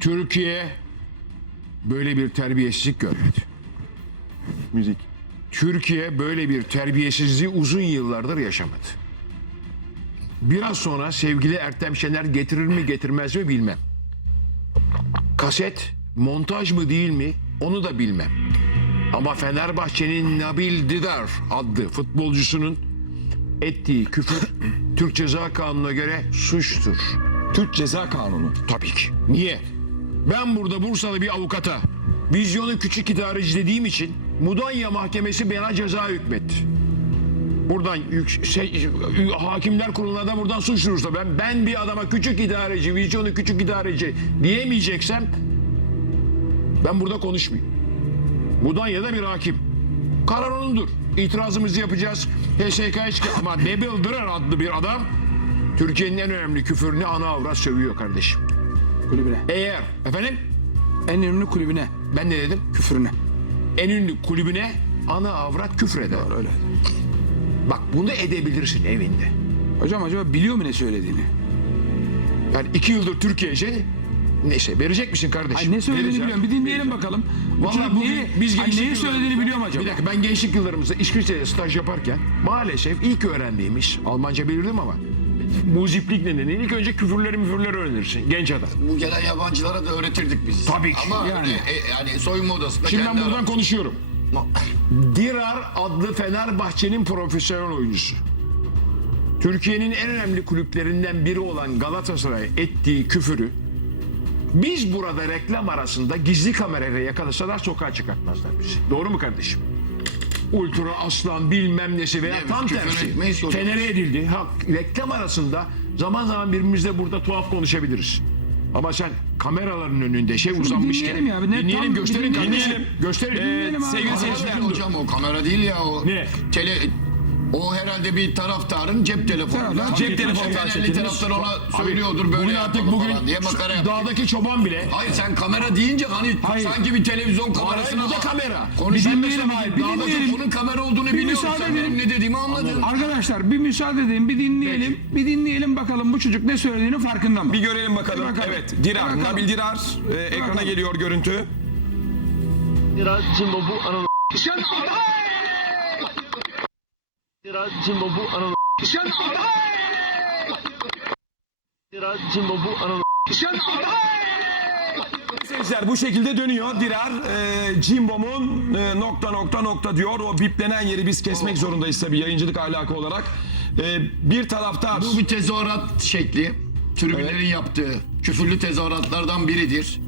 Türkiye böyle bir terbiyesizlik görmedi. Müzik. Türkiye böyle bir terbiyesizliği uzun yıllardır yaşamadı. Biraz sonra sevgili Ertem Şener getirir mi getirmez mi bilmem. Kaset montaj mı değil mi onu da bilmem. Ama Fenerbahçe'nin Nabil Didar adlı futbolcusunun ettiği küfür Türk Ceza Kanunu'na göre suçtur. Türk Ceza Kanunu. Tabii ki. Niye? Ben burada Bursalı bir avukata vizyonu küçük idareci dediğim için Mudanya Mahkemesi bana ceza hükmetti. Buradan yük- şey, hakimler kuruluna da buradan suç duyurursa ben ben bir adama küçük idareci, vizyonu küçük idareci diyemeyeceksem ben burada konuşmayayım. Mudanya'da bir hakim. Karar onundur. İtirazımızı yapacağız. HSK'ya çıkıyor. Ama Debil Dırar adlı bir adam Türkiye'nin en önemli küfürünü ana avrat sövüyor kardeşim. Kulübüne. Eğer efendim En ünlü kulübüne. ben ne dedim? Küfürüne. En ünlü kulübüne ana avrat küfreder. Öyle. Bak bunu edebilirsin evinde. Hocam acaba biliyor mu ne söylediğini? Yani iki yıldır Türkiye için neyse verecek misin kardeşim? Ay ne söylediğini Vereceğim. biliyorum. Bir dinleyelim bakalım. Bu Vallahi bugün neyi, biz Ay gençlik neyi söylediğini yıllarımızda- biliyor mu acaba? Bir dakika ben gençlik yıllarımızda İsviçre'de staj yaparken maalesef ilk öğrendiğimiz Almanca bilirdim ama muziplik nedeniyle ilk önce küfürleri müfürleri öğrenirsin genç adam. Bu gelen yabancılara da öğretirdik biz. Tabii ki. Ama Yani. yani, yani soyunma odasında Şimdi ben kendi buradan aramızda- konuşuyorum. Dirar adlı Fenerbahçe'nin profesyonel oyuncusu. Türkiye'nin en önemli kulüplerinden biri olan Galatasaray'a ettiği küfürü biz burada reklam arasında gizli kamerayla yakalasalar sokağa çıkartmazlar bizi. Doğru mu kardeşim? Ultra aslan bilmem nesi veya Ne, tam tersi. etmeyiz. Fenere edildi. Ha, reklam arasında zaman zaman birbirimizle burada tuhaf konuşabiliriz. Ama sen kameraların önünde şey uzanmışken dinleyelim ya, ne- dinleyelim tam- gösterin dinleyelim. kardeşim. Gösterin. Dinleyelim abi. sevgili seyirciler. Hocam o kamera değil ya o. Ne? Tele, o herhalde bir taraftarın cep telefonu. Taraftar- Cep telefonundan Fenerli çekilmiş. taraftar ona söylüyordur böyle Bugün artık yapalım bugün falan diye makara yapıyor. dağdaki çoban bile Hayır sen kamera deyince hani Hayır. sanki bir televizyon Hayır, kamerasına bu da kamera. Bir dinleyelim abi, bir dağdaki dinleyelim. onun kamera olduğunu Bir biliyorum. müsaade Sen benim ne dediğimi anladın. Arkadaşlar bir müsaade edin bir dinleyelim. Bir dinleyelim bakalım bu çocuk ne söylediğini farkında mı? Bir görelim bakalım. Bir bakalım. Evet. Dirar. Bir bakalım. Nabil Dirar. e, ekrana bakalım. geliyor görüntü. Dira Jimbo bu ananı Dira Jimbo bu ananı Dira Jimbo bu ananı Seyirciler bu şekilde dönüyor. Dirar e, Cimbom'un e, nokta nokta nokta diyor. O biplenen yeri biz kesmek zorundayız tabii yayıncılık ahlakı olarak. E, bir taraftar. Bu bir tezahürat şekli. Tribünlerin yaptığı küfürlü tezahüratlardan biridir.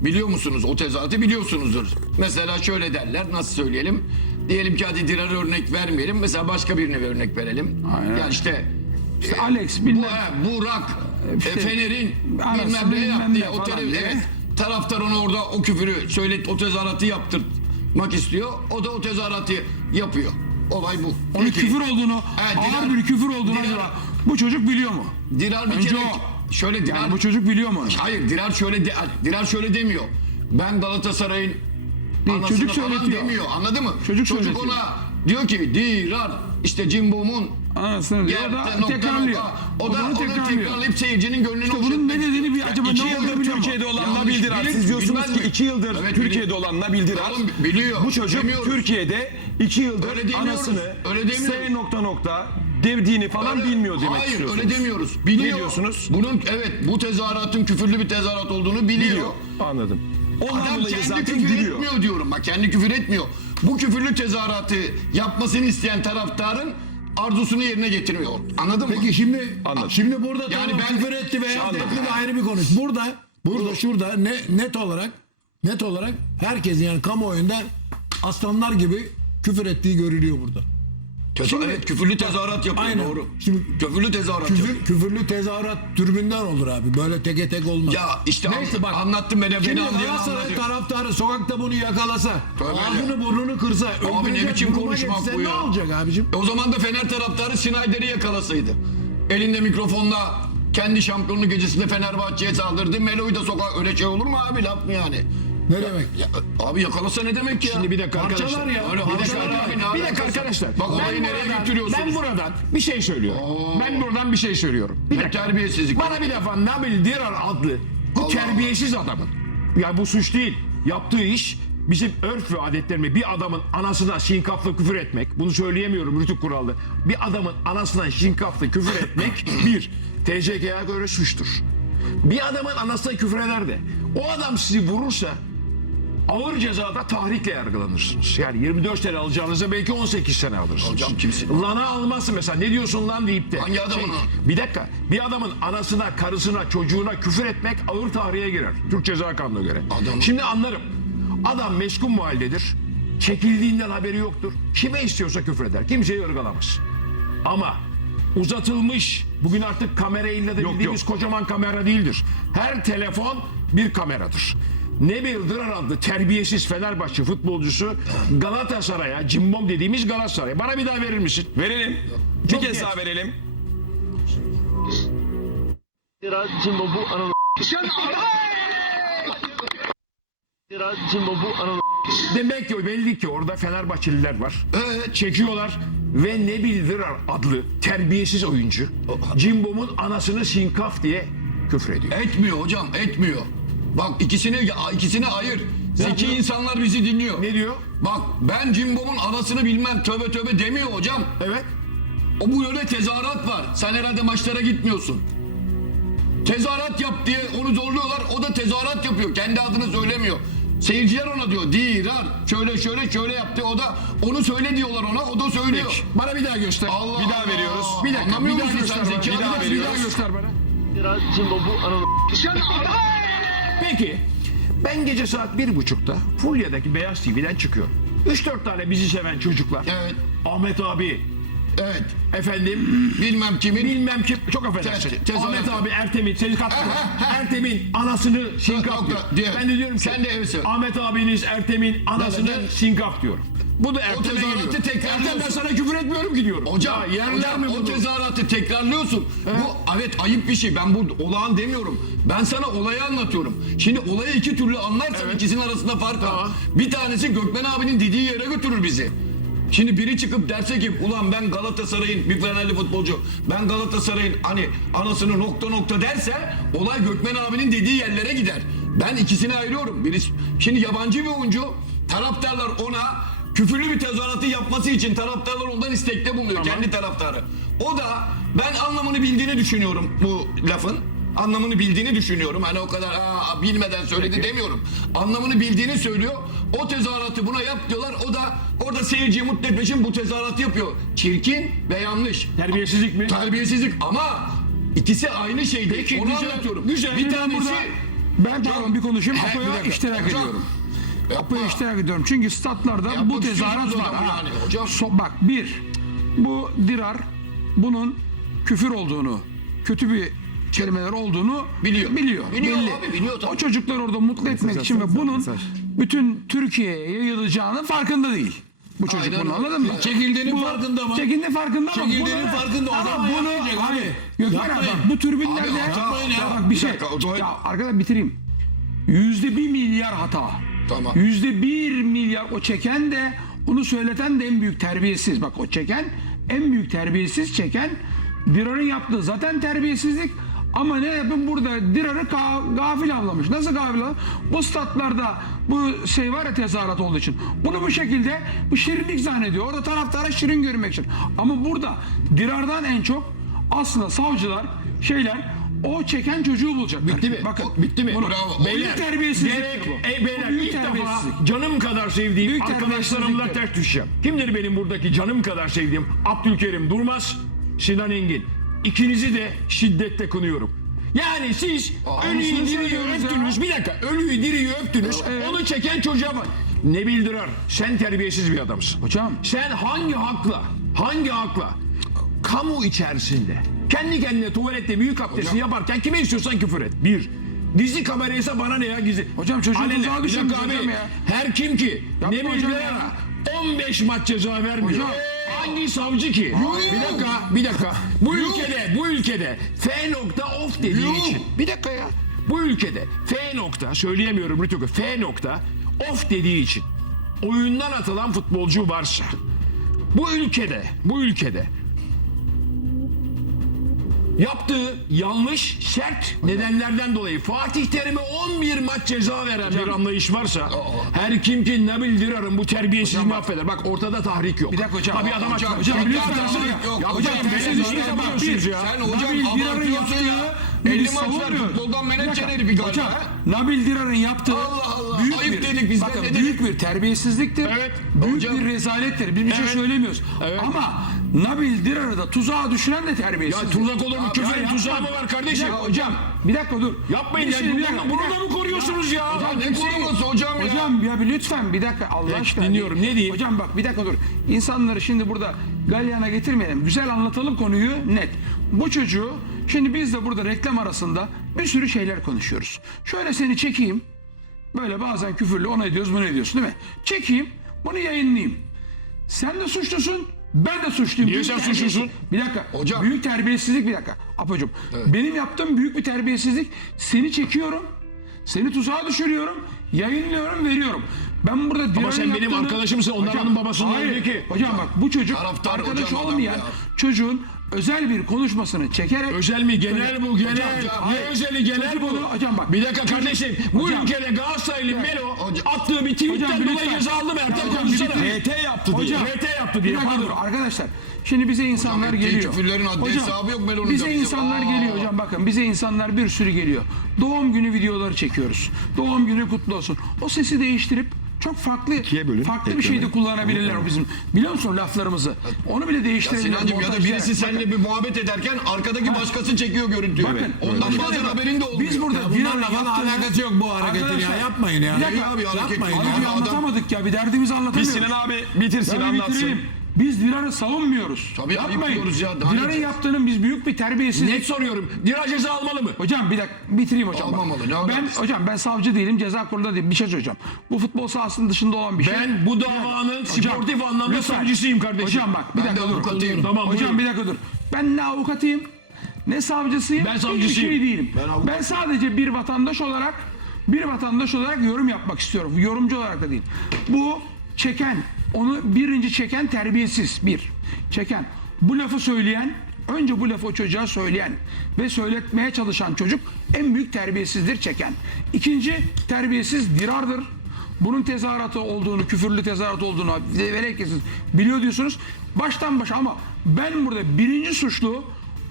Biliyor musunuz o tezahüratı biliyorsunuzdur. Mesela şöyle derler nasıl söyleyelim. Diyelim ki hadi Dirar'a örnek vermeyelim. Mesela başka birine bir örnek verelim. Aynen. Yani işte İşte Alex bu bilmem. he, Burak İşte e, Fener'in bilmem ne yaptı. O falan tele- diye. evet, taraftar ona orada o küfürü söylet o tezahüratı yaptırmak istiyor. O da o tezahüratı yapıyor. Olay bu. Onun Peki, küfür olduğunu, ağır Dirar- bir küfür olduğunu Dirar- acaba bu çocuk biliyor mu? Dirar bir Önce kere o. şöyle Dirar Yani bu çocuk biliyor mu? Hayır Dirar şöyle de, Dirar şöyle demiyor. Ben Galatasaray'ın Değil, anasını çocuk falan söyletiyor. demiyor. Anladın mı? Çocuk söyletiyor. ona diyor ki Dirar işte Cimbom'un Anasını diyor. O da nokta tekrarlıyor. nokta. O da onu tekrarlıyor. tekrarlayıp seyircinin gönlünü İşte bunun ne dediğini bir acaba İki ne yıldır olduğunu biliyor? Türkiye'de olan Yanlış. Nabil Dirar. Bilir- Siz diyorsunuz bilmez ki mi? iki yıldır Evet, Türkiye'de bilir. olan Nabil Dirar. Oğlum, biliyor. Bu çocuk Demiyoruz. Türkiye'de iki yıldır Öyle demiyoruz. anasını Öyle demiyoruz. S nokta nokta devdiğini falan Öyle- bilmiyor demek Hayır istiyorsunuz. öyle demiyoruz. Biliyor. Ne diyorsunuz? Bunun evet bu tezahüratın küfürlü bir tezahürat olduğunu biliyor. Biliyor. Anladım. Ondan Adam dolayı kendi zaten küfür gülüyor. etmiyor diyorum bak kendi küfür etmiyor. Bu küfürlü tezahüratı yapmasını isteyen taraftarın arzusunu yerine getirmiyor. Anladın mı? Peki şimdi Anladım. şimdi burada Yani yani ben- küfür etti veya Anladım. etti de ayrı bir konu. Burada burada şurada ne net olarak net olarak herkesin yani kamuoyunda aslanlar gibi küfür ettiği görülüyor burada. Teza- evet küfürlü tezahürat yapıyor Aynen. doğru. Şimdi Küfürlü tezahürat yapıyor. küfür, küfürlü tezahürat türbünden olur abi. Böyle teke tek olmaz. Ya işte Neyse an- bak. anlattım beni Şimdi anlayan Galatasaray taraftarı sokakta bunu yakalasa, Öyle. ağzını burnunu kırsa, Abi ne biçim konuşmak bu ne ya? olacak abicim? E O zaman da Fener taraftarı Snyder'i yakalasaydı. Elinde mikrofonla kendi şampiyonluk gecesinde Fenerbahçe'ye saldırdı. Melo'yu da sokağa öyle şey olur mu abi laf mı yani? Ne demek? Ya, abi yakalasa ne demek ya? Şimdi bir dakika Parçalar arkadaşlar. ya. Öyle Bir dakika, abi, ne bir dakika arkadaşlar. Bak olayı nereye götürüyorsunuz? Ben buradan bir şey söylüyorum. Ben buradan bir şey söylüyorum. Bir Ne dakika. terbiyesizlik. Bana bir defa Nabil Dirar adlı bu Bu terbiyesiz adamın. Yani bu suç değil. Yaptığı iş bizim örf ve adetlerime bir adamın anasına şinkafla küfür etmek. Bunu söyleyemiyorum rütük kurallı. Bir adamın anasına şinkafla küfür etmek bir. TCK'ya göre suçtur. Bir adamın anasına küfür eder de o adam sizi vurursa ağır cezada tahrikle yargılanırsınız. Yani 24 sene alacağınıza belki 18 sene alırsınız. Hocam kimsin? Lana almazsın mesela ne diyorsun lan deyip de. Hangi adamın o? bir dakika bir adamın anasına, karısına, çocuğuna küfür etmek ağır tahriye girer. Türk Ceza Kanunu'na göre. Adamın- Şimdi anlarım. Adam meskun muhalledir. Çekildiğinden haberi yoktur. Kime istiyorsa küfür eder. Kimseyi ırgalamaz. Ama uzatılmış bugün artık kamera ille de Yok, bildiğimiz kocaman kamera değildir. Her telefon bir kameradır. Nebil Dırar adlı terbiyesiz Fenerbahçe futbolcusu Galatasaray'a, cimbom dediğimiz Galatasaray. Bana bir daha verir misin? Verelim. Bir Çok kez geç. daha verelim. Lira Jimbo bu ananı. Lira Jimbo bu ananı. Demek ki belli ki orada Fenerbahçeliler var. Evet. Çekiyorlar ve Nebil Dırar adlı terbiyesiz oyuncu Cimbom'un anasını sinkaf diye küfür ediyor. Etmiyor hocam etmiyor. Bak ikisini ikisini ayır. Zeki insanlar bizi dinliyor. Ne diyor? Bak ben Cimbom'un anasını bilmem tövbe tövbe demiyor hocam. Evet. O bu yöne tezahürat var. Sen herhalde maçlara gitmiyorsun. Tezahürat yap diye onu zorluyorlar. O da tezahürat yapıyor. Kendi adını söylemiyor. Seyirciler ona diyor. Dirar şöyle şöyle şöyle yaptı. O da onu söyle diyorlar ona. O da söylüyor. Bana bir daha göster. Allah Bir daha Allah. veriyoruz. Bir dakika. Bir daha göster sen? Bir daha, bir daha göster bana. Lira Jimbo bu ananı. Peki ben gece saat bir buçukta Fulya'daki Beyaz TV'den çıkıyorum. 3-4 tane bizi seven çocuklar. Evet. Ahmet abi, Evet. efendim Bilmem kimin. bilmem kim çok affedersin. Te- tezahürat. Ahmet abi Ertem'in seni katmıyor. Ertem'in anasını sinkaf Nokta diyor. diye. Ben de diyorum ki Sen de evet söyle. Ahmet abiniz Ertem'in anasını Ben- sinkaf diyorum. Bu da Ertem'e tezahüratı geliyor. tekrarlıyorsun. Ertem ben sana küfür etmiyorum ki diyorum. Hocam, Ya yerler hocam mi o bunu? tezahüratı tekrarlıyorsun. Bu evet ayıp bir şey. Ben bu olağan demiyorum. Ben sana olayı anlatıyorum. Şimdi olayı iki türlü anlarsan ikisinin arasında fark var. Bir tanesi Gökmen abinin dediği yere götürür bizi. Şimdi biri çıkıp derse ki ulan ben Galatasaray'ın bir Fenerli futbolcu ben Galatasaray'ın hani anasını nokta nokta derse olay Gökmen abinin dediği yerlere gider. Ben ikisini ayırıyorum. Birisi, şimdi yabancı bir oyuncu taraftarlar ona küfürlü bir tezahüratı yapması için taraftarlar ondan istekte bulunuyor. Kendi taraftarı. O da ben anlamını bildiğini düşünüyorum bu lafın. Anlamını bildiğini düşünüyorum. Hani o kadar "Aa, bilmeden söyledi demiyorum. Anlamını bildiğini söylüyor. O tezahüratı buna yap diyorlar. O da orada seyirciyi mutlu etmek için bu tezahüratı yapıyor. Çirkin ve yanlış. Terbiyesizlik mi? Terbiyesizlik ama ikisi aynı şey değil. Peki, Onu güzel, anlatıyorum. güzel. Bir Ben tanesi burada ben pardon bir konuşayım. Apo'ya iştirak Hocam, ediyorum. Apo'ya iştirak ediyorum. Çünkü statlarda bu tezahürat istiyorsunuz var. yani, hocam. So- bak bir, bu Dirar bunun küfür olduğunu, kötü bir kelimeler olduğunu Biliyor. Biliyor. Biliyor belli. abi, biliyor tabii. O çocuklar orada mutlu etmek için ve bunun bütün Türkiye'ye yayılacağının farkında değil. Bu çocuk Aynen bunu öyle. anladın mı? Çekildiğinin Bu- farkında mı? Çekildiğinin farkında ama Çekildiğinin bunu- farkında. Ama zaman bunu yapmayacak abi. hayır. Gökmen abi Yapmayın. bak bu türbinlerde Abi Yapmayın ya. bak bir Bir şey. dakika, o zaman- Ya arkadaşlar bitireyim. Yüzde bir milyar hata. Tamam. Yüzde bir milyar o çeken de onu söyleten de en büyük terbiyesiz. Bak o çeken en büyük terbiyesiz çeken Dirar'ın yaptığı zaten terbiyesizlik. Ama ne yapın burada Dirar'ı gafil avlamış. Nasıl gafil avlamış? Bu statlarda bu şey var ya tezahürat olduğu için. Bunu bu şekilde bu şirinlik zannediyor. Orada taraftara şirin görmek için. Ama burada Dirar'dan en çok aslında savcılar şeyler o çeken çocuğu bulacaklar. Bitti mi? Bakın. O- bitti mi? Bunu, Bravo. Beyler, büyük terbiyesizliktir gerek, bu. e, beyler ilk defa terbiyesizlik. canım kadar sevdiğim Büyük arkadaşlarımla ters düşeceğim. Kimdir benim buradaki canım kadar sevdiğim? Abdülkerim Durmaz, Sinan Engin. İkinizi de şiddetle kınıyorum. Yani siz ölüyü aynısını diriyi söylüyoruz öptünüz. Bir dakika. Ölüyü diriyi öptünüz. Onu çeken çocuğa bak. Ne bildirer? Sen terbiyesiz bir adamsın. Hocam. Sen hangi hakla, hangi hakla kamu içerisinde kendi kendine tuvalette büyük abdestini yaparken kime istiyorsan küfür et. Bir. Gizli kameraysa bana ne ya gizli. Hocam çocuğu Alene. tuzağa Bir düşürmüş dakika hocam ya. Her kim ki Yapma ne hocam bildiler ya. 15 maç ceza vermiyor. Hocam. Hangi savcı ki? Bir dakika, bir dakika. Bu ülkede, bu ülkede F nokta off dediği için. Bir dakika ya. Bu ülkede F nokta, söyleyemiyorum Rütük'ü. F nokta off dediği için. Oyundan atılan futbolcu varsa. Bu ülkede, bu ülkede yaptığı yanlış, sert nedenlerden dolayı Fatih Terim'e 11 maç ceza veren bir anlayış varsa her kim ki Nabil Dirar'ın bu terbiyesizliğini affeder. Bak ortada tahrik yok. Bir dakika hocam. Tabii adam Hocam. Hocam Hocam, hocam, hocam. Ya hocam, hocam ben size ya. ya. Sen hocam abartıyorsun ya. biz 50 maç futboldan Bir dakika. herifi galiba. Hocam ha? Nabil Dirar'ın yaptığı Allah Allah, büyük ayıp bir, dedik biz bakın, ne büyük bir terbiyesizliktir. Evet. Büyük Hocam. bir rezalettir. Biz bir şey Evet. söylemiyoruz. Evet. Ama Nabil Dirar'ı da tuzağa düşüren de Ya terbiyesiz. tuzak olur mu? Ya Küfür tuzağı mı var kardeşim? Dakika hocam. Bir dakika dur. Yapmayın ya. şey- bir Bunu, dakika, bunu da mı koruyorsunuz ya? Ya ne koruması hocam ya? Hocam ya bir lütfen bir dakika Allah Peki, aşkına. dinliyorum. Ne diyeyim? Hocam bak bir dakika dur. İnsanları şimdi burada galyana getirmeyelim. Güzel anlatalım konuyu net. Bu çocuğu şimdi biz de burada reklam arasında bir sürü şeyler konuşuyoruz. Şöyle seni çekeyim. Böyle bazen küfürlü ona ediyoruz bunu ediyorsun değil mi? Çekeyim bunu yayınlayayım. Sen de suçlusun. Ben de suçluyum. Niye Büyük sen terbiyesiz- suçlusun? Bir dakika. Hocam. Büyük terbiyesizlik bir dakika. Apocuğum. Benim yaptığım büyük bir terbiyesizlik. Seni çekiyorum. Seni tuzağa düşürüyorum. Yayınlıyorum, veriyorum. Ben burada Dilara'nın sen benim arkadaşımsın, onların Hocam, babasının hayır. ki. Hocam bak bu çocuk Taraftar arkadaş hocam adam olmayan ya. çocuğun özel bir konuşmasını çekerek Özel mi? Genel bu. Genel. Hocam, ne hayır. özeli genel Çocuk bu? hocam bak. Bir dakika kardeşim. Bu Hocam. ülkede Galatasaraylı Melo Hocam. attığı bir tweetten Hocam, dolayı ceza aldı? Hocam, Konuşsana. RT yaptı diye. Hocam. RT yaptı diye. Pardon. arkadaşlar. Şimdi bize insanlar ettiği geliyor. haddi hesabı yok Melo'nun Bize insanlar Aa. geliyor hocam bakın bize insanlar bir sürü geliyor. Doğum günü videoları çekiyoruz. Doğum günü kutlu olsun. O sesi değiştirip çok farklı bölün, farklı bir şey de kullanabilirler o bizim. Biliyor musun laflarımızı? Onu bile Ya değiştirebilirler. Sinancım ya da montajlayarak. birisi seninle bir muhabbet ederken arkadaki başkası çekiyor görüntüyü. Bakın, Ondan bazen bak, haberin de olmuyor. Biz burada Ya bunlarla Dilara'nın falan yaptığını- alakası yok bu hareketin ya. Yapmayın ya. Bir dakika. Ya bir hareket Yapmayın yok. ya. Abi anlatamadık ya bir derdimizi Biz anlatamıyoruz. Sinan abi bitirsin Ya bir anlatsın. Biz Dilara'yı savunmuyoruz. Tabii Yapmayın. ya, daha Dilara'nın ne- yaptığının biz büyük bir terbiyesizlik. Net soruyorum. Dira ceza almalı mı? Hocam bir dakika bitireyim hocam. bak. Almamalı, ne ben alakası? hocam ben savcı değilim, ceza kurulu da değilim. Bir şey söyleyeceğim. Bu futbol sahasının dışında olan bir şey. Ben bu davanın Hocam, sportif anlamda lütfen. savcısıyım kardeşim. Hocam bak bir Ben dakika dur. avukatıyım. Tamam, Hocam buyurun. bir dakika dur. Ben ne avukatıyım ne savcısıyım. Ben hiçbir savcısıyım. şey değilim. Ben, sadece bir vatandaş olarak bir vatandaş olarak yorum yapmak istiyorum. Yorumcu olarak da değil. Bu çeken onu birinci çeken terbiyesiz bir. Çeken bu lafı söyleyen önce bu lafı o çocuğa söyleyen ve söyletmeye çalışan çocuk en büyük terbiyesizdir çeken. İkinci terbiyesiz dirardır. Bunun tezahüratı olduğunu, küfürlü tezahürat olduğunu ve herkesin biliyor diyorsunuz. Baştan başa ama ben burada birinci suçlu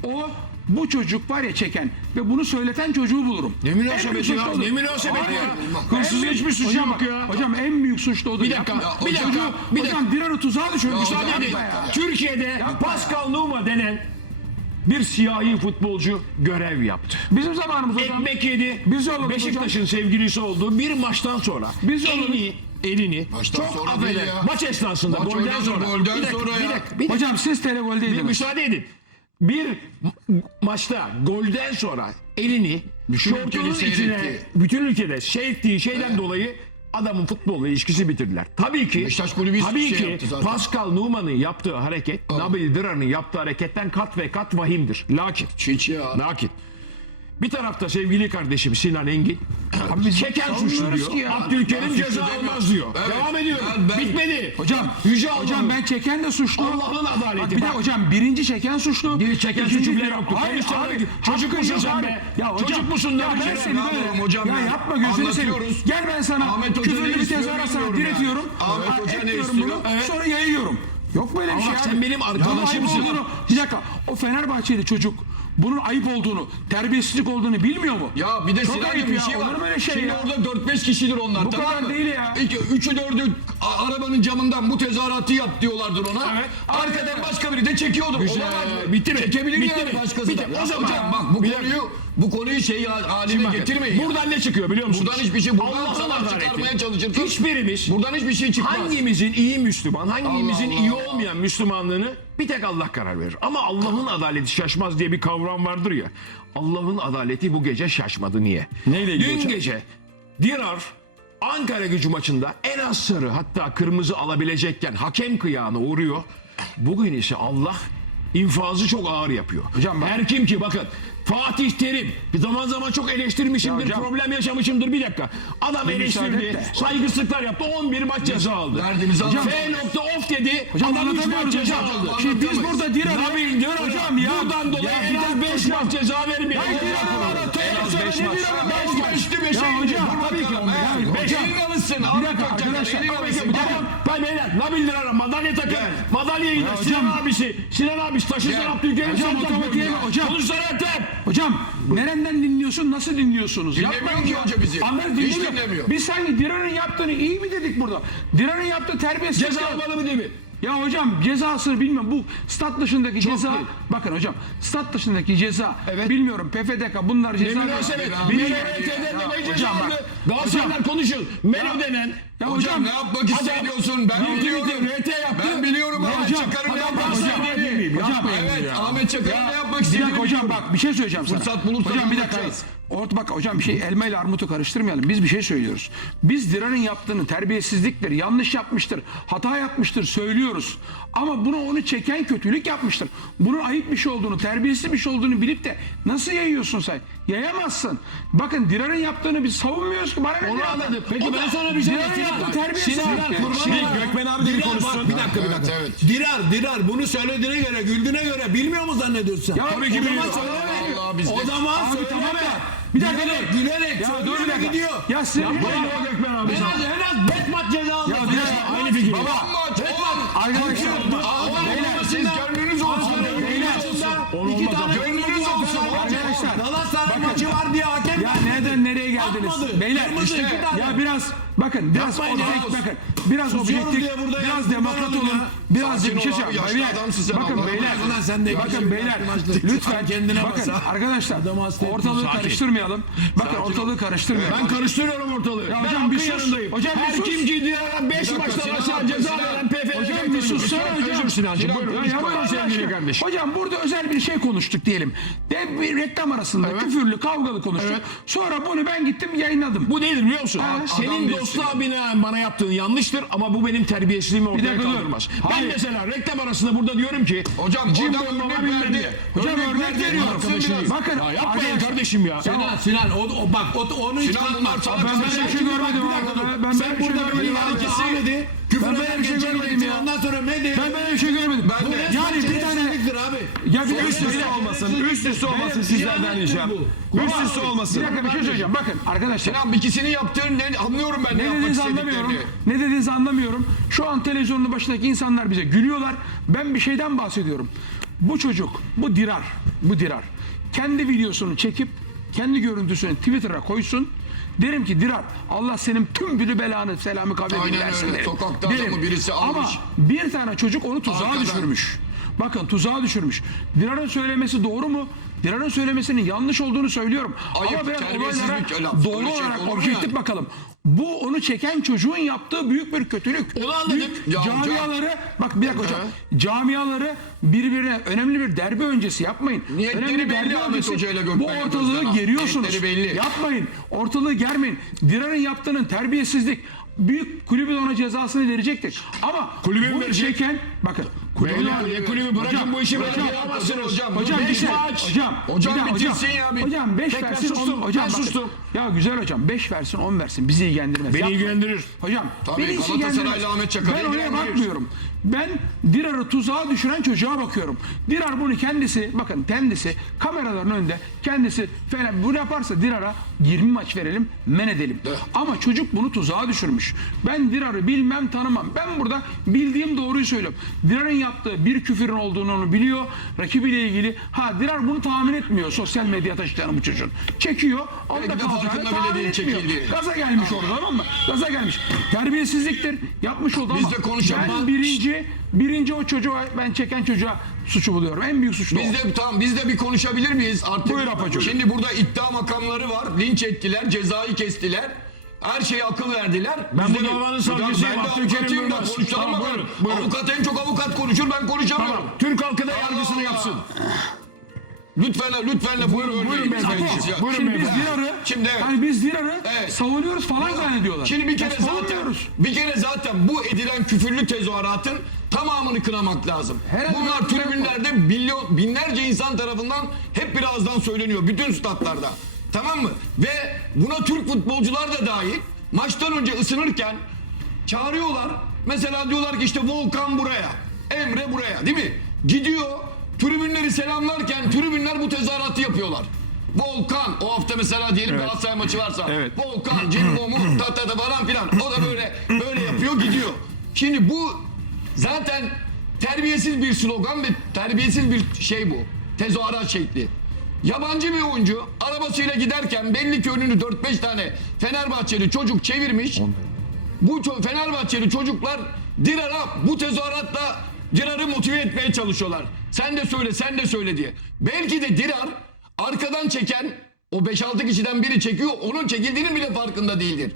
o bu çocuk var ya çeken ve bunu söyleten çocuğu bulurum. Ne münasebet ya, ne münasebet ya. Hırsızın hiçbir suçu hocam yok ya. Hocam en büyük suçlu odur. Bir dakika, Yapma. bir dakika, Çocuğu- bir Hocam Dirar'ı tuzağa düşürmüş. Müsaade hocam, edin. Türkiye'de Yapma Pascal Numa denen bir siyahi futbolcu görev yaptı. Bizim zamanımız hocam. Ekmek yedi. Biz Beşiktaş'ın sevgilisi olduğu bir maçtan sonra Biz elini elini Maçtan çok sonra affeder. değil ya. Maç esnasında Maç golden sonra. golden bir dakika, sonra bir ya. dakika, bir dakika. Hocam siz Bir telegoldeydiniz. müsaade edin. Bir ma- maçta golden sonra elini Bütün şortunun içine seyretti. bütün ülkede seyrettiği şeyden dolayı adamın futbolla ilişkisi bitirdiler. Tabii ki Beşiktaş kulübü tabii şey ki. Pascal Numan'ın yaptığı hareket Nabil Dira'nın yaptığı hareketten kat ve kat vahimdir. Lakin ya. lakin bir tarafta sevgili kardeşim Sinan Engin çeken suçlu diyor. ki ya. Abdülkerim suçlu ceza almaz diyor. Evet. Devam ediyor. Ben- ben- Bitmedi. Hocam, Yüce hocam ben çeken de suçlu. Allah'ın adaleti. Bak bir de hocam birinci çeken suçlu. Bir çeken İkinci suçu bile yoktu. Hayır abi. Çocuk musun sen be? Ya hocam, Çocuk musun Ya ben bir seni böyle. Hocam ya ya. yapma gözünü seveyim. Gel ben sana Ahmet küfürlü bir tezahürat sana diretiyorum. Ahmet Hoca ne istiyor? Sonra yayıyorum. Yok böyle bir şey abi. sen benim arkadaşımsın. Bir dakika. O Fenerbahçeli çocuk bunun ayıp olduğunu, terbiyesizlik olduğunu bilmiyor mu? Ya bir de Çok ayıp bir ya, şey var. olur mu öyle şey Şimdi ya? orada 4-5 kişidir onlar Bu tamam kadar mı? değil ya. İlk üçü dördü a- arabanın camından bu tezahüratı yap diyorlardır ona. Evet. Arkadan başka biri de çekiyordur. Güzel. Olamaz mı? Bitti mi? Çekebilir Bitti yani mi? başkası Bitti. da. O zaman- hocam bak bu Bir konuyu bu konuyu şey haline Şimdi bakın, getirmeyin. ya. Buradan ne çıkıyor biliyor musunuz? Buradan hiçbir şey- buradan Allah'ın savaş çıkarmaya çalışırsın. Hiçbirimiz Buradan hiçbir şey çıkmaz. hangimizin iyi Müslüman, hangimizin Allah iyi olmayan Müslümanlığını bir tek Allah karar verir. Ama Allah'ın adaleti şaşmaz diye bir kavram vardır ya. Allah'ın adaleti bu gece şaşmadı niye? Neyle ilgili Dün hocam? gece Dirar Ankara gücü maçında en az sarı hatta kırmızı alabilecekken hakem kıyağına uğruyor. Bugün ise Allah infazı çok ağır yapıyor. Hocam bak- Her kim ki bakın Fatih Terim bir zaman zaman çok eleştirmişimdir, Ya hocam- problem yaşamışımdır bir dakika. Adam müsaade eleştirdi, de. saygısızlıklar yaptı, 11 maç ceza aldı. Derdimizi anlatalım. F nokta off dedi, adam 3 maç anlatamıyoruz ceza hocam. aldı. Şimdi biz burada Dirar'a Nabil Dirar hocam ya buradan dolayı ya en az dakika 5 hocam. maç ceza vermiyor. Ya Dirar'a Ya beş maç. Beş maç üstü beşe hocam Dur tabii ki bakalım. onu. He, Ya beş hocam. elini alışsın. Bir dakika arkadaşlar. elini. Bay beyler Nabil Dirar'a madalya takın. Madalyayı da Ya Sinan abisi. Sinan abisi taşısın Gel. Abdülkerim Hocam otomatiğe bak, hocam. Konuşsana yeter. Hocam nereden dinliyorsun? Nasıl dinliyorsunuz? Dinlemiyor ki hoca bizi. Anlar dinlemiyor. Biz sanki Diran'ın yaptığını iyi mi dedik burada? Diran'ın yaptığı terbiyesiz. Ceza almalı mı değil mi? Ya hocam cezasını bilmiyorum. Bu stat dışındaki ceza. değil. Bakın hocam stat dışındaki ceza. Evet. Bilmiyorum PFDK bunlar Ne ceza. münasebet. Bilmiyorum. MHT'den de ceza Hocam bak. aldı. Galatasaraylar konuşun. Melo denen. Ya Hocam hocam ne yapmak istiyorsun? Ben Bir biliyorum. RT yaptı. Ben biliyorum Ya hocam, ne adam yapmak hocam, istediğini. hocam, Yapmayın Evet ya. Ahmet Çakar'ın ne yapmak Bir istediğini dakika hocam bak bir şey söyleyeceğim sana. Fırsat bulursak hocam bir dakika. Ort bak hocam bir şey elma ile armutu karıştırmayalım. Biz bir şey söylüyoruz. Biz Diran'ın yaptığını terbiyesizliktir, yanlış yapmıştır, hata yapmıştır söylüyoruz. Ama bunu onu çeken kötülük yapmıştır. Bunun ayıp bir şey olduğunu, terbiyesiz bir şey olduğunu bilip de nasıl yayıyorsun sen? Yayamazsın. Bakın Diran'ın yaptığını biz savunmuyoruz ki. Bana ne Onu anladım. Peki O ben da sana bir şey Diran'ın Sinan, yaptığı terbiyesizlik. Şimdi. Gökmen abi de bir Dirar konuşsun. bak bir dakika bir Evet, dakika. evet. Dirar Dirar bunu söylediğine göre güldüğüne göre bilmiyor mu zannediyorsun? Ya tabii ki o zaman biliyor. söyleme. Allah bizde. O zaman Abi söyleme. tamam da. Bir dakika gülerek, dur. gülerek Ya dur bir söyleyerek dakika. gidiyor. Ya Yapmayın söyleyeyim. o Gökmen abi. En az, en az 5 maç ceza aldı. Ya bir dakika, Aynı fikir. Baba. Arkadaşlar. Beyler, siz gönlünüz olsun. Beyler. İki tane Gönlünüz olsun. Arkadaşlar. Galatasaray maçı var diye hakem Ya nereden nereye geldiniz? Atmadı. Beyler Kırmızı işte iki tane. ya biraz bakın biraz Yapmayın ya. objektif bakın. Biraz objektif, biraz demokrat olun. olun ya. Biraz Sakin bir şey yaşlı Beyler, Bakın beyler. Bakın beyler. Lütfen kendine bak bakın arkadaşlar ortalığı karıştırmayalım. Bakın ortalığı karıştırmayalım. Ben karıştırıyorum ortalığı. Ya hocam bir sus. Hocam Her sus. kim ki Dilar'a 5 dakika, maçtan aşağı ceza veren PFL Hocam bir sussana hocam. Sinancığım. Buyurun. Sevgili kardeşim. Hocam burada özel bir şey konuştuk diyelim. De bir reklam arasında küfürlü kavgalı konuştuk. Sonra bunu ben gittim yayınladım. Bu değildir biliyor musun? Senin adam dostluğa binaen bana yaptığın yanlıştır ama bu benim terbiyesizliğimi ortaya dakika dur. kaldırmaz. Ben mesela reklam arasında burada diyorum ki Hocam, Jimbo adam Noma örnek verdi. ne. Hocam örnek verdi. veriyorum. Arkadaşım biraz. Bakın Ya yapmayın arkadaşlar- kardeşim ya. Sinan, Sinan o, o bak o, onu hiç Sinan, katma. bunlar sana Ben Ben böyle böyle bir şey görmedim. Bir dakika dur. abi. Ben Sen böyle bir şey burada görmedim. bir abi. ikisi Ahmet'i küfür Ben böyle bir şey görmedim ya. Ondan sonra medya. Ben böyle bir şey görmedim. Ben de. Yani bir tane abi. ya bir Üst üste olmasın. Üst üste olmasın sizlerden ricam. Üst üste olmasın. Bir dakika bir şey söyleyeceğim. Bakın arkadaşlar. Sinan ikisini yaptığın ne anlıyorum ben ne, Ne yapmak anlamıyorum. Ne dediğinizi anlamıyorum. Şu an televizyonun başındaki insanlar bize gülüyorlar. Ben bir şeyden bahsediyorum. Bu çocuk, bu Dirar, bu Dirar. Kendi videosunu çekip kendi görüntüsünü Twitter'a koysun. Derim ki Dirar Allah senin tüm bülü belanı selamı kabul Aynen versin öyle. derim. Sokakta adamı birisi Ama almış. bir tane çocuk onu tuzağa Arkadan. düşürmüş. Bakın tuzağa düşürmüş. Dirar'ın söylemesi doğru mu? Dirar'ın söylemesinin yanlış olduğunu söylüyorum. Ayıp, Ama biraz terbiyesizlik olaylara laf. doğru şey olarak olur mu objektif yani? bakalım. Bu onu çeken çocuğun yaptığı büyük bir kötülük. Onu anladım. Büyük Ya hocam. camiaları bak bir dakika hocam. Camiaları birbirine önemli bir derbi öncesi yapmayın. Niyetleri önemli bir belli derbi öncesi. Bu ortalığı Yıldız'dan. geriyorsunuz. Yapmayın. Ortalığı germeyin. Dirar'ın yaptığının terbiyesizlik büyük kulübün ona cezasını verecektir. Ama Kulübün bunu verecek. çeken bakın Beyler ne kulübü bırakın Hocam, bu işi böyle hocam, yapamazsınız. hocam, Hocam Beş maç. Hocam. Hocam dakika, bitirsin ya bir- Hocam 5 Tekrar versin sustum, 10 hocam. ben sustum. Ya güzel hocam 5 versin 10 versin bizi ilgilendirmez. Beni Yapma. ilgilendirir. Hocam Tabii, beni hiç Galatasaray'la ilgilendirmez. Ahmet Çakar'ı Ben oraya bakmıyorum. Ben Dirar'ı tuzağa düşüren çocuğa bakıyorum. Dirar bunu kendisi bakın kendisi kameraların önünde kendisi falan bunu yaparsa Dirar'a 20 maç verelim men edelim. Ama çocuk bunu tuzağa düşürmüş. Ben Dirar'ı bilmem tanımam. Ben burada bildiğim doğruyu söylüyorum. Dirar'ın yaptığı bir küfürün olduğunu onu biliyor. Rakibiyle ilgili. Ha Dirar bunu tahmin etmiyor. Sosyal medya taşıyan bu çocuğun. Çekiyor. Belki de kalacağını tahmin etmiyor. Gaza gelmiş orada tamam mı? Gaza gelmiş. Terbiyesizliktir. Yapmış oldu Biz ama de konuşalım. ben birinci, birinci o çocuğa ben çeken çocuğa suçu buluyorum. En büyük suçlu Biz o. de tamam biz de bir konuşabilir miyiz artık? Buyur Apaçım. Şimdi burada iddia makamları var. Linç ettiler, cezayı kestiler. Her şeye akıl verdiler. Ben Biz bu de- davanın savcısıyım, Ben de Abdülkerim avukatıyım da Durmaz. konuşalım Tamam, bakalım. buyurun, buyurun. Avukat en çok avukat konuşur ben konuşamıyorum. Tamam. Türk halkı da yargısını Allah. yapsın. Lütfen lütfen lafımı Buyurun, buyurun beyefendi. Buyurun Şimdi biz Dirar'ı, Şimdi evet. hani biz Dirar'ı Evet. savunuyoruz falan zannediyorlar. Şimdi bir kere Biz zaten savunmuyoruz. bir kere zaten bu edilen küfürlü tezahüratın tamamını kınamak lazım. Herhalde Bunlar bir- tribünlerde milyon binlerce insan tarafından hep birazdan söyleniyor bütün statlarda. Tamam mı? Ve buna Türk futbolcular da dahil maçtan önce ısınırken çağırıyorlar. Mesela diyorlar ki işte Volkan buraya, Emre buraya değil mi? Gidiyor tribünleri selamlarken tribünler bu tezahüratı yapıyorlar. Volkan o hafta mesela diyelim Galatasaray maçı varsa Evet. Volkan, Cimbo mu, tatata falan filan o da böyle böyle yapıyor gidiyor. Şimdi bu zaten terbiyesiz bir slogan ve terbiyesiz bir şey bu. Tezahürat şekli. Yabancı bir oyuncu arabasıyla giderken belli ki önünü 4-5 tane Fenerbahçeli çocuk çevirmiş. Bu Fenerbahçeli çocuklar Dirar'a bu tezahüratla Dirar'ı motive etmeye çalışıyorlar. Sen de söyle sen de söyle diye. Belki de Dirar arkadan çeken o 5-6 kişiden biri çekiyor onun çekildiğinin bile farkında değildir.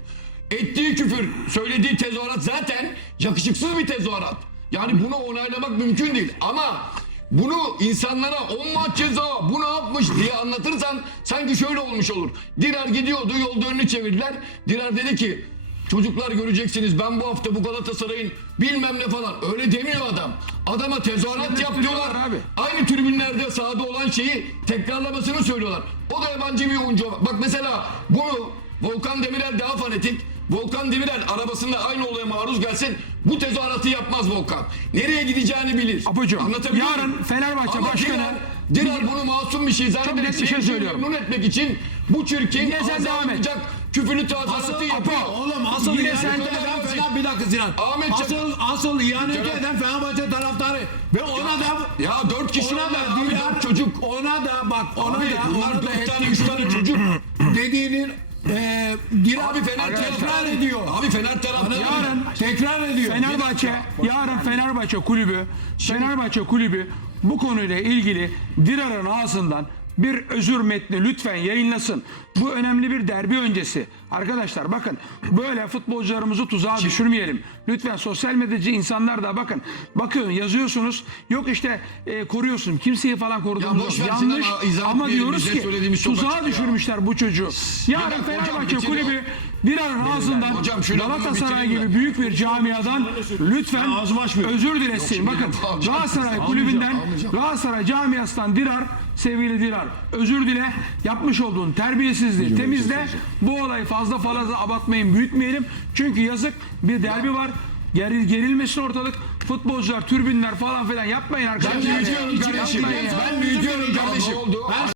Ettiği küfür, söylediği tezahürat zaten yakışıksız bir tezahürat. Yani bunu onaylamak mümkün değil. Ama bunu insanlara 10 maç ceza bu ne yapmış diye anlatırsan sanki şöyle olmuş olur. Dirar gidiyordu yolda önünü çevirdiler. Dirar dedi ki çocuklar göreceksiniz ben bu hafta bu Galatasaray'ın bilmem ne falan öyle demiyor adam. Adama tezahürat yap diyorlar. abi. Aynı tribünlerde sahada olan şeyi tekrarlamasını söylüyorlar. O da yabancı bir oyuncu. Bak mesela bunu Volkan Demirel daha fanatik. Volkan Demirel arabasında aynı olaya maruz gelsin bu tezahüratı yapmaz Volkan. Nereye gideceğini bilir. Apocuğum, yarın muyum? Fenerbahçe Ama başkanı- Dinar, Dinar bunu masum bir şey zannederek şey söylüyorum. memnun etmek için bu çirkin sen devam et. Asıl, tezahüratı yapıyor. oğlum asıl Yine ihaneti sen- eden Fener bir dakika Sinan. Ahmet asıl asıl ihaneti Kerem- eden Fenerbahçe taraftarı ve ona da Ya dört kişi ona da dört çocuk. Ona da bak ona Abi da ona da tane üç tane çocuk. dediğinin e, Dilar Abi Fener tekrar ediyor. Abi Fener taraftarı. Yarın tekrar ediyor. Fenerbahçe, yarın Fenerbahçe kulübü, Fenerbahçe kulübü bu konuyla ilgili Dirar'ın ağzından bir özür metni lütfen yayınlasın. Bu önemli bir derbi öncesi. Arkadaşlar bakın böyle futbolcularımızı tuzağa düşürmeyelim. Lütfen sosyal medyacı insanlar da bakın. Bakın yazıyorsunuz. Yok işte e, koruyorsun. Kimseyi falan koruduğunuz Ya Yanlış. Ama etmeyelim, diyoruz ki tuzağa açık ya. düşürmüşler bu çocuğu. Yarın Fenerbahçe bitiriyor. kulübü ağzından Hocam şu lafını Galatasaray gibi ben. büyük bir camiadan lütfen özür dilesin. Bakın. Galatasaray kulübünden Galatasaray camiasından Dirar sevgili Dirar özür dile. Yapmış olduğun terbiyesizliği temizle. bu olayı fazla fazla abartmayın büyütmeyelim. Çünkü yazık bir derbi var. Geril gerilmesin ortalık. Futbolcular türbünler falan filan yapmayın arkadaşlar. Büyütüyorum kardeşim. Ben büyütüyorum kardeşim.